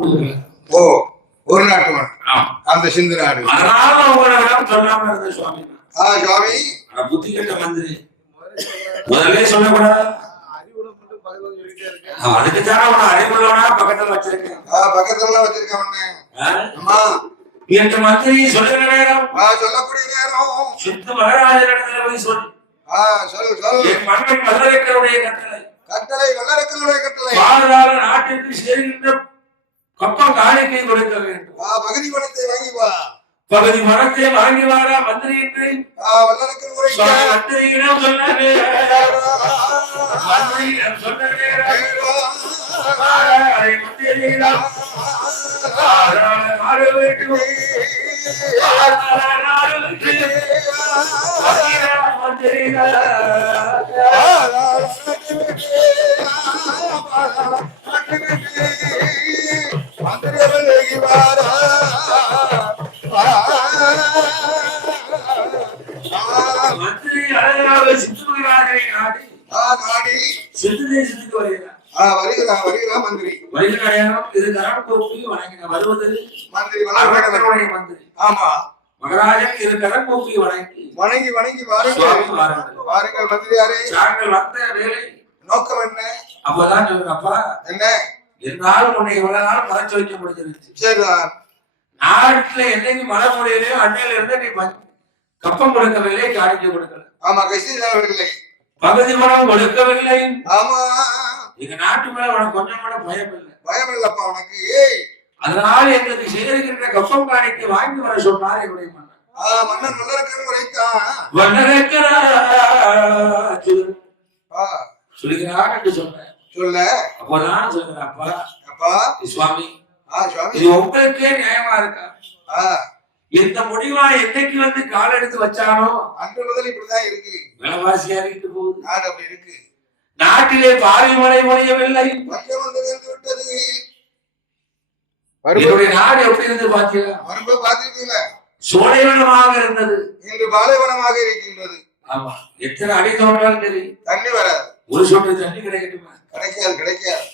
ஓ ஒரு நாட்டு அந்த சிந்து நாடு. அதனால உங்களிடம் சொல்லாம இருந்த சுவாமி. சுவாமி புத்தி கட்ட மந்திரி முதல்ல சொல்லக்கூடாது. அதுக்கு தான் அவனை அறிவுள்ளவனா பக்கத்துல வச்சிருக்கேன். பக்கத்துல வச்சிருக்கேன். என்ற மந்திரி சொல்லுற நேரம் சொல்லக்கூடிய நேரம் சித்து மகாராஜனிடத்துல போய் சொல்லு. சொல்லு. மன்னன் வல்லரக்கருடைய கட்டளை வல்லரக்கருடைய கட்டளை பாரதாள நாட்டிற்கு சேர்கின்ற கப்பம் காணிக்கை கொடுக்க வேண்டும். பகுதி பணத்தை வாங்கி வா. பகுதி மரத்தை வாங்கி வாரா மந்திரி என்று மந்திரியிடம் சொன்னாரே. மந்திரியிடம் சொன்னாரே மந்திரியிடம் சித்து தேசத்துக்கு வருகிறார். மந்திரி மந்திரி. ஆமா மகாராஜன் இரு கடன் போக்கி வணங்கி வாருங்கள் மந்திரியாரே. நாங்கள் வந்த வேலை நோக்கம் என்ன? அப்பதான் சொல்றப்பா என்ன இருந்தாலும் உன்னை இவ்வளவு நாள் மறைச்சு வைக்க முடிஞ்சிருச்சு. சரிதான். நாட்டுல என்னைக்கு மழை முடியலையோ அன்னையில இருந்து நீ கப்பம் கொடுக்கவில்லை, காணிக்க கொடுக்கல. ஆமா கசி இல்லை, பகுதி மனம் கொடுக்கவில்லை. ஆமா எங்க நாட்டு மேல உனக்கு கொஞ்சம் கூட பயம் இல்லை. பயம் இல்லப்பா உனக்கு. அதனால எங்களுக்கு சேருகின்ற கப்பம் காணிக்கை வாங்கி வர சொன்னார் என்னுடைய மன்னன். மன்னன் வல்லரக்கன் உரைத்தான். சொல்லுகிறான் என்று சொன்னேன். சொல்ல அப்போதான் சொல்லுறேன் அப்பா சுவாமி சுவாமி இது உங்களுக்கே நியாயமா இருக்கா? இந்த முடிவா என்னைக்கு வந்து கால் எடுத்து வச்சானோ அன்று முதல் இப்படிதான் இருக்கு. விலைவாசியா இருக்கு போகுது. நாடு அப்படி இருக்கு. நாட்டிலே பாரி மழை பொழியவில்லை. என்னுடைய நாடு எப்படி இருந்து பாத்தீங்களா? சோலைவனமாக இருந்தது, இன்று பாலைவனமாக இருக்கின்றது. ஆமா எத்தனை அடி தோன்றாலும் சரி தண்ணி வராது. ஒரு சொட்டு தண்ணி கிடைக்கட்டுமா? கிடைக்காது.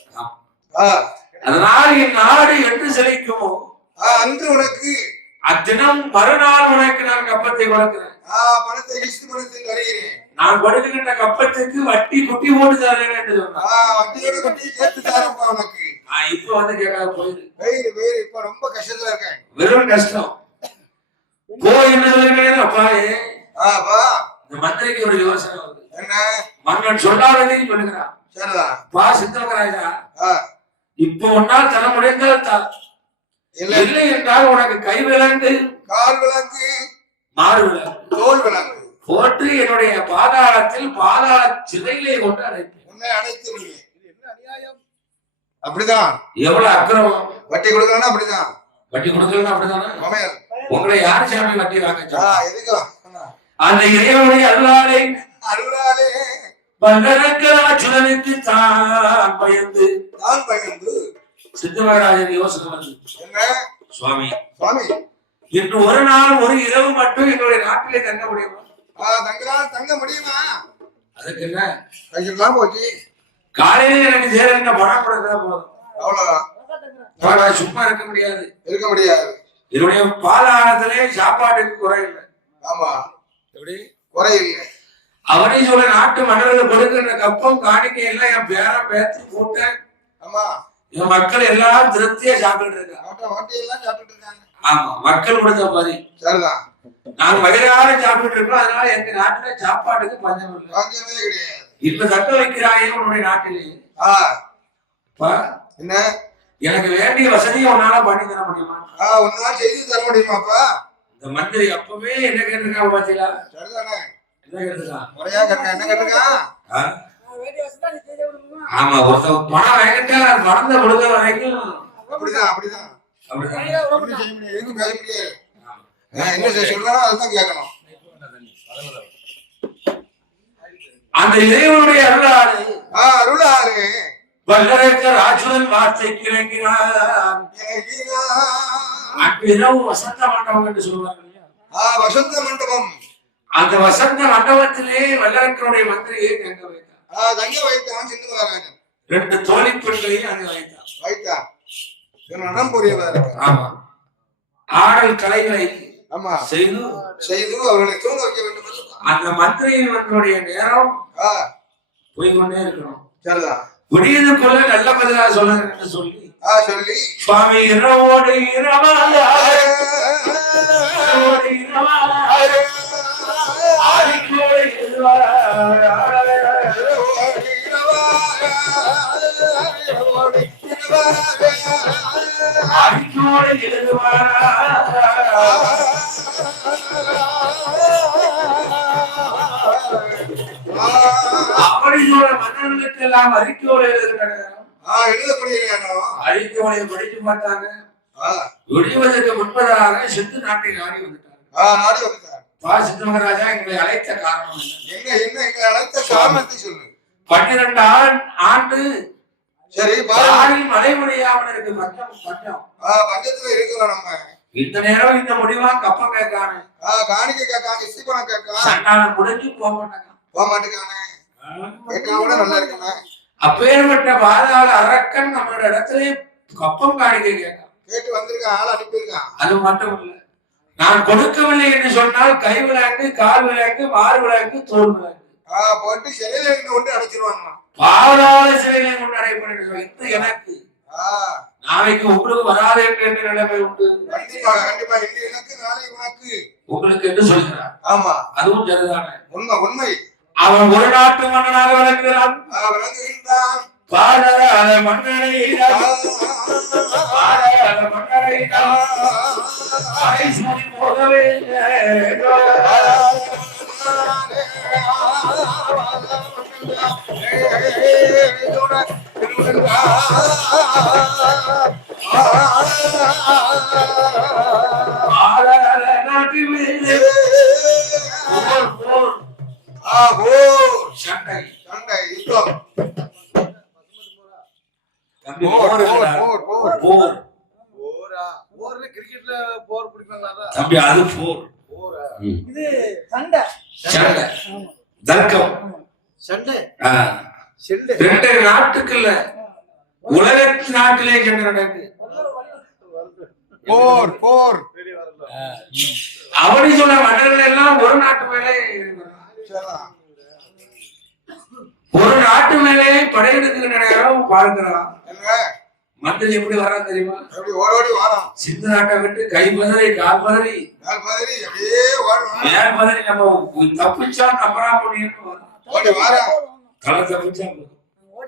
அதனால் என் நாடு என்று செழிக்குமோ அன்று உனக்கு அத்தினம் மறுநாள் உனக்கு நான் கப்பத்தை கொடுக்கிறேன். பணத்தை வருகிறேன். நான் கொடுக்கின்ற கப்பத்துக்கு வட்டி குட்டி போட்டு தரேன் என்று வட்டியோட குட்டி சேர்த்து தரேன் உனக்கு. இப்ப வந்து கேட்காத போயிரு. இப்ப ரொம்ப கஷ்டத்துல இருக்கேன். வெறும் கஷ்டம் என்ன சொல்லுங்க அப்பாயே. இந்த மந்திரிக்கு ஒரு யோசனை வருது. என்ன? மன்னன் சொல்லாததையும் சொல்லுகிறான். சரிதான் பா சித்தமராஜா, இப்ப ஒன்னால் தர முடிந்தால் இல்லை என்றால் உனக்கு கை விலங்கு, கால் விலங்கு, மாறு விலங்கு, தோல் விலங்கு போட்டு என்னுடைய பாதாள சிறையிலே கொண்டு அடைப்பேன். உன்னை அடைத்து. என்ன அநியாயம்? அப்படிதான். எவ்வளவு அக்கிரமம். வட்டி கொடுக்கலன்னா அப்படிதான். வட்டி கொடுக்கலன்னா அப்படிதானே. உங்களை யாரு சாமி வட்டி வாங்க? அந்த இறைவனுடைய அருளாலே வல்லரக்கராட்சுதனுக்கு தான் பயந்து சித்தமராஜன் யோசனை வந்து என்ன? சுவாமி இன்று ஒரு நாள் ஒரு இரவு மட்டும் என்னுடைய நாட்டிலே தங்க முடியுமா? தங்க முடியுமா? அதுக்கு என்ன போச்சு. காலையில எனக்கு சேர பணம் கொடுத்தா போதும். அவ்வளவுதான். சும்மா இருக்க முடியாது. என்னுடைய பாலாளத்திலே சாப்பாட்டுக்கு குறை இல்லை. ஆமா எப்படி குறை இல்லை. அவனே சொல்ல நாட்டு மன்னர்கள் கொடுக்கிற கப்பம் காணிக்கை எல்லாம் என் பேரம் பேத்தி போட்டேன். ஆமா என் மக்கள் எல்லாம் திருப்தியா சாப்பிட்டு இருக்காங்க. ஆமா மக்கள் கொடுத்த மாதிரி. சரிதான். நாங்க வயிறார சாப்பிட்டு இருக்கோம். அதனால எங்க நாட்டுல சாப்பாட்டுக்கு பஞ்சம் இல்லை. இப்ப தக்க வைக்கிறாயே உன்னுடைய நாட்டிலே. என்ன எனக்கு வேண்டிய வசதியை உன்னால பண்ணி தர முடியுமா? உன்னால செய்து தர முடியுமாப்பா? இந்த மந்திரி அப்பவே என்ன கேட்டிருக்கான் பாத்தீங்களா? சரிதானே. என்ன கேட்டிருக்கான்? முறையா கேட்க என்ன கேட்டிருக்கான்? ஆமா ஒருத்தர் பணம் வாங்கிட்டா பணத்தை கொடுக்க வரைக்கும் அப்படிதான் என்ன சொல்றானோ அதுதான் கேட்கணும். அந்த இறைவனுடைய அருளாறு வல்லரக்கராட்சுதன் வார்த்தைக்கு இறங்கினான். அன்பிரவு வசந்த மண்டபம் என்று சொல்லுவாங்க. வசந்த மண்டபம். அந்த வசந்த மண்டபத்திலே வல்லரக்கருடைய மந்திரியை தங்க வைத்தான். சிந்து மகாராஜன் 2 தோழி பெண்களையும் அங்கு வைத்தான். நடம் புரியவா இருக்கு. ஆமா, ஆடல் கலைகளை ஆமா செய்து செய்து அவர்களை தூங்க வைக்க வேண்டும் அல்லவா? அந்த மந்திரியினுடைய நேரம் ஆ, போய்கொண்டே இருக்கணும். சரிதான். விடியதுக்குள்ள நல்ல பதிலா சொல்லுங்க என்று சொல்லி சொல்லி சுவாமி இரவோடு இரவாக இரவோடு இரவாக ஆதிக்கோடு ஆதிக்கோடு அப்படி சொல்ற மன்னர்களுக்கு எல்லாம் அறிக்கையோடு எழுதுகிறாங்க. அறிக்கையோடைய படிக்க மாட்டாங்க. விடுவதற்கு முன்பதாக சிந்து நாட்டை நாடி வந்துட்டாங்க. சிந்து மகாராஜா எங்களை அழைத்த காரணம் என்ன எங்களை அழைத்த காரணத்தை சொல்லு. 12 ஆண்டு சரி மழைமொழியாமல் இருக்கு. பஞ்சம் பஞ்சம் பஞ்சத்துல இருக்கிறோம். நம்ம இந்த நேரம் இந்த முடிவா கப்பம் கேட்கானு காணிக்க கேட்காங்க, இசைப்பணம் கேட்காங்க. சண்டாளம் முடிஞ்சு போக மாட்டேங்கானே. நல்லா இருக்குங்க. அப்பேற்பட்ட பாதாள அரக்கன் நம்மளோட இடத்துல கப்பம் காணிக்க கேட்டு வந்திருக்கான், ஆள் அனுப்பியிருக்கான். அது மட்டும் இல்ல, நான் கொடுக்கவில்லை என்று சொன்னால் கை விளக்கு, கால் விளக்கு, மாறு விளக்கு, தோல் விளக்கு போட்டு சிறையில கொண்டு அடைச்சிருவாங்க. பாதாள சிறையில கொண்டு அடைப்பது இது எனக்கு. நாளைக்கு உங்களுக்கு வராது என்ற நிலைமை உண்டு. கண்டிப்பாக கண்டிப்பா. இது எனக்கு, நாளை உனக்கு, உங்களுக்கு என்று சொல்கிறார். ஆமா, அதுவும் சரிதானே. உண்மை உண்மை. அவன் ஒரு நாட்டு மன்னனாக விளங்குகிறான். பாதாள மன்னரை போகவே நாட்டு மீது சண்டை சண்டை யுத்தம். தம்பி அது போர். இது சண்டை சண்டை தர்க்கம் சண்டை. 2 நாட்டுக்குள்ள உலகத்து நாட்டிலே சண்டை நடக்கு. போர் போர். அப்படி சொன்ன மன்னர்கள் எல்லாம் ஒரு நாட்டு மேலே படையெடுக்கிற நேரம் பார்க்கிறான். மந்திரி எப்படி வரா தெரியுமா? ஓடோடி வாரம். சிந்து நாட்டை விட்டு கை பதறி, கால் பதறி, அப்படியே ஏன் பதறி நம்ம தப்பிச்சா நம்பரா முடியும். ஓடி வாரம். தலை தப்பிச்சா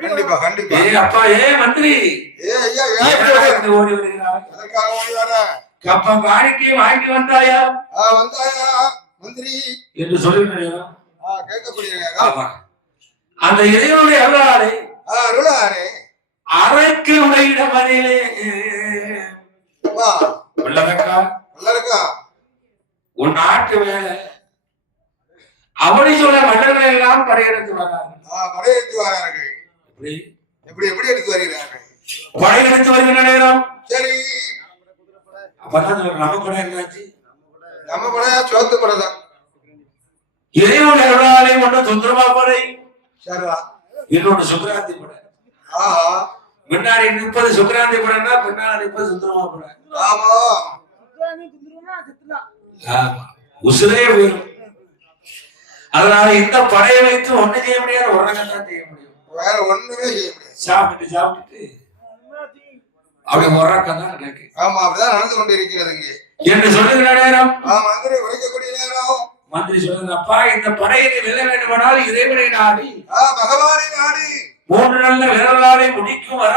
கண்டிப்பா கண்டிப்பா. அப்பா மந்திரி ஐயா ஓடி வருகிறார். அதற்காக ஓடி வர. கப்பம் காணிக்கை வாங்கி வந்தாயா? வந்தாயா மந்திரி என்று சொல்லுங்க. கேட்கக்கூடிய அந்த இறைவனுடைய அருளாளே அருளாரே அறைக்கு உடையிட பதிலே உள்ளதக்கா உன் நாட்டு வேலை. அப்படி சொல்ல மன்னர்கள் எல்லாம் படையெடுத்து வரார்கள். படையெடுத்து வரார்கள். எப்படி எப்படி எடுத்து வருகிறார்கள்? படையெடுத்து வருகிற நேரம் சரி. அப்பதான் நம்ம படம் என்னாச்சு? நம்ம படம் சோத்து படம். இறைவனுடைய அருளாளே ஒன்று தொந்தரமா படை, இன்னொன்று சுக்ராந்தி படை. முன்னாடி 30 சுக்ராந்தி படம்னா பின்னாடி 30 சுந்தரமா படை. உசுரே போயிடும். அதனால இந்த படையை வைத்து ஒண்ணு செய்ய முடியாது, உரகத்தான் செய்ய முடியும். வேற ஒண்ணுமே செய்ய முடியாது. சாப்பிட்டு அப்படி உரக்கம் தான் எனக்கு. ஆமா, அப்படிதான் நடந்து கொண்டு இருக்கிறது இங்கே என்று சொல்லுகிற நேரம் மந்திரி உரைக்கக்கூடிய நேரம் மந்திரி சொல்லுங்க, அப்பா இந்த படையை வெல்ல வேண்டுமானால் இறைவனை நாடி, பகவானை நாடி 3 நல்ல வீரர்களாலே முடிக்கும் வர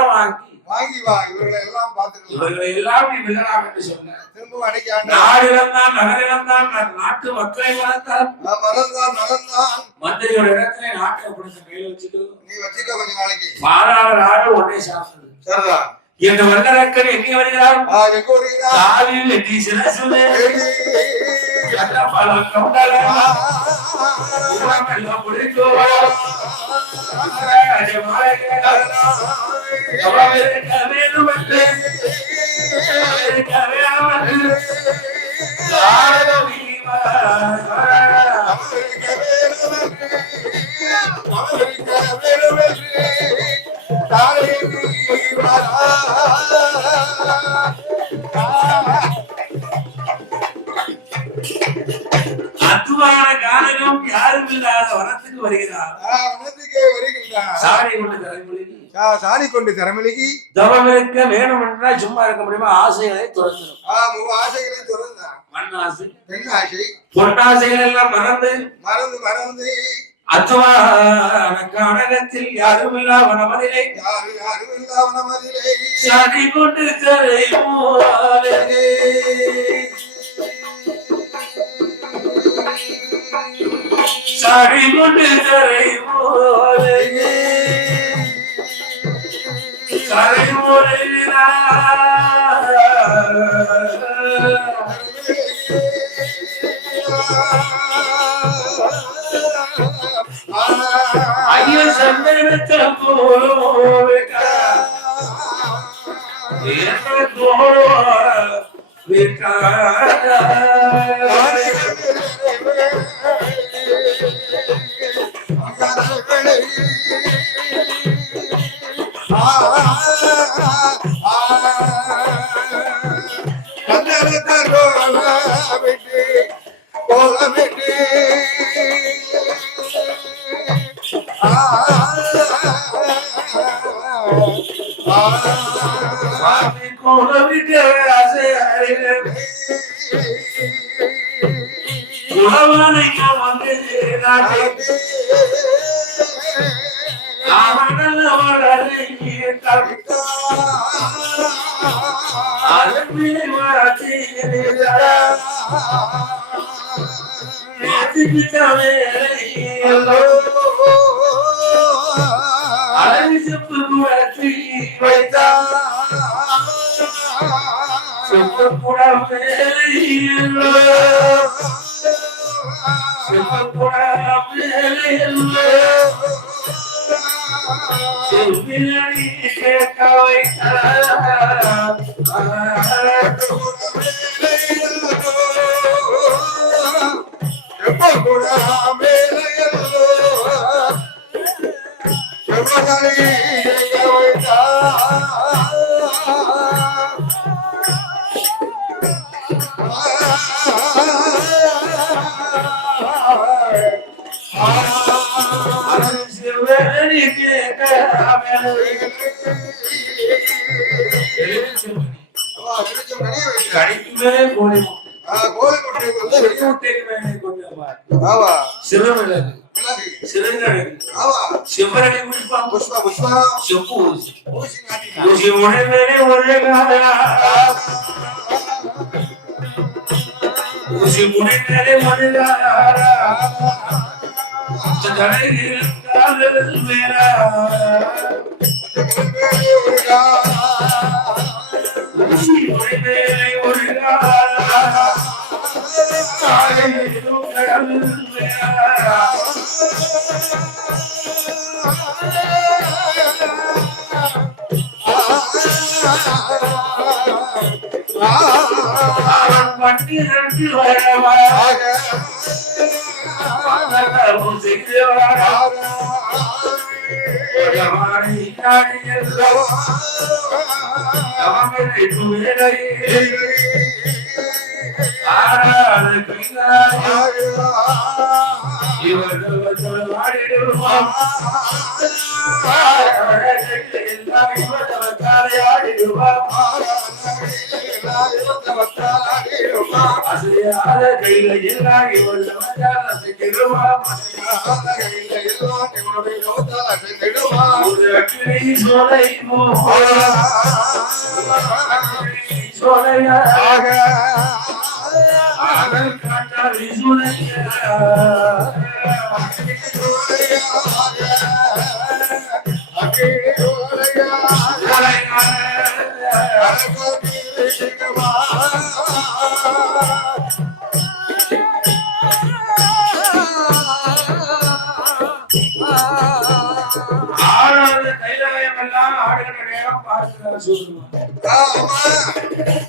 வாங்கி வா. இவர்களை எல்லாம் பார்த்து இவர்களை எல்லாம் நீ வெல்லலாம் என்று சொன்ன. திரும்ப அடைக்காண்ட நாடு இழந்தான், நகர் இழந்தான், நாட்டு மக்களை மறந்தான். மந்திரியோட இடத்துல நாட்டை கொடுத்த கையில் வச்சுட்டு நீ வச்சுக்க கொஞ்ச நாளைக்கு. பாராள நாடு ஒன்னே சாப்பிடுது. சரிதான். என்று வல்லரக்கன் எங்கே வருகிறார்? எங்க வருகிறார்? சாவில் எட்டி சிரசுவே பல கவுண்டல உலமெல்லாம் முடித்தோ தாரே அற்புதமான காரணம் யாரும் இல்லாத வனத்துக்கு வருகிறார். வனத்துக்கே வருகின்றார். சாணி கொண்டு தலைமுழுகி சாணி கொண்டு திறமலிகி தவம் இருக்க வேணும் என்றால் சும்மா இருக்க முடியுமா? ஆசைகளை துறக்கணும். ஆசைகளை துறந்தான். மண் ஆசை, பெண் ஆசை, பொன்னாசைகள் எல்லாம் மறந்து மறந்து மறந்து அத்துவான கானகத்தில் யாருமில்லா வனமதிலே யாருமில்லா வனமதிலே சாணி கொண்டு தலைமுழுகி சாணி கொண்டு தலைமுழுகி ஐயா சந்தனத்தை போலோவிட்டா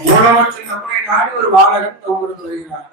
உணவற்றின் நம்முடைய நாடு ஒரு பாலகன் வருகிறார்.